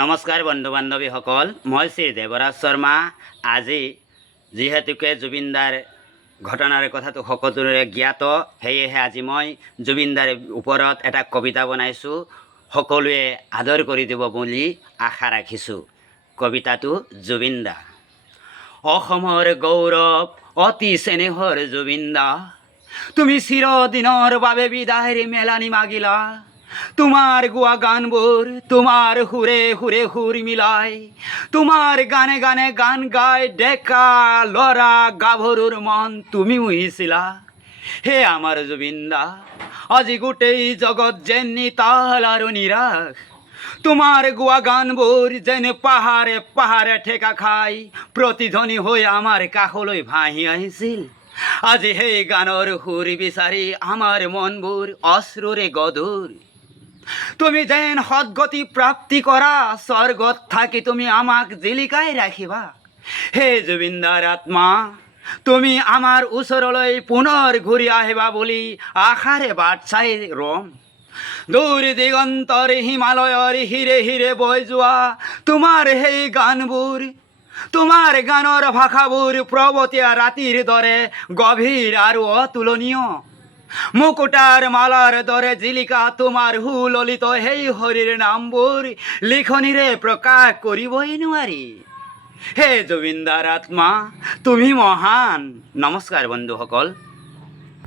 নমস্কাৰ বন্ধু বান্ধৱীসকল, মই শ্ৰী দেৱৰাজ শৰ্মা। আজি যিহেতুকে জুবিনদাৰ ঘটনাৰ কথাটো সকলোৰে জ্ঞাত, সেয়েহে আজি মই জুবিনদাৰ ওপৰত এটা কবিতা বনাইছোঁ। সকলোৱে আদৰ কৰি দিব বুলি আশা ৰাখিছোঁ। কবিতাটো জুবিনদা। অসমৰ গৌৰৱ অতি চেনেহৰ জুবিনদা, তুমি চিৰদিনৰ বাবে বিদায়ৰ মেলানি মাগিলা। তোমাৰ গোৱা গানবোৰ তোমাৰ সুৰে সুৰে সুৰ মিলাই, তোমাৰ গানে গানে গান গাই ডেকা ল'ৰা গাভৰুৰ মন তুমি মুহিছিলা। হে আমাৰ জুবিনদা, আজি গোটেই জগত যেন নিতাল আৰু নিৰাশ। তোমাৰ গোৱা গানবোৰ যেন পাহাৰে পাহাৰে ঠেকা খাই প্ৰতিধ্বনি হৈ আমাৰ কাষলৈ ভাহি আহিছিল। আজি সেই গানৰ সুৰ বিচাৰি আমাৰ মনবোৰ অশ্ৰুৰে গধুৰ। তুমি যেন সদ্গতি প্ৰাপ্তি কৰা, স্বৰ্গত থাকি তুমি আমাক জিলিকাই ৰাখিবা। হে জুবিনদাৰ আত্মা, তুমি আমাৰ ওচৰলৈ পুনৰ ঘূৰি আহিবা বুলি আশাৰে বাট চাই ৰম। দূৰ দিগন্তৰ হিমালয়ৰ হিৰে হিৰে বৈ যোৱা তোমাৰ সেই গানবোৰ, তোমাৰ গানৰ ভাষাবোৰ প্ৰৱতীয়া ৰাতিৰ দৰে গভীৰ আৰু অতুলনীয়। মুকুটাৰ মালাৰ দৰে জিলিকা তোমাৰ সুললিত সেই হৰিৰ নামবোৰ লিখনিৰে প্ৰকাশ কৰিবই নোৱাৰি। হে জুবিনদাৰ আত্মা, তুমি মহান। নমস্কাৰ বন্ধুসকল।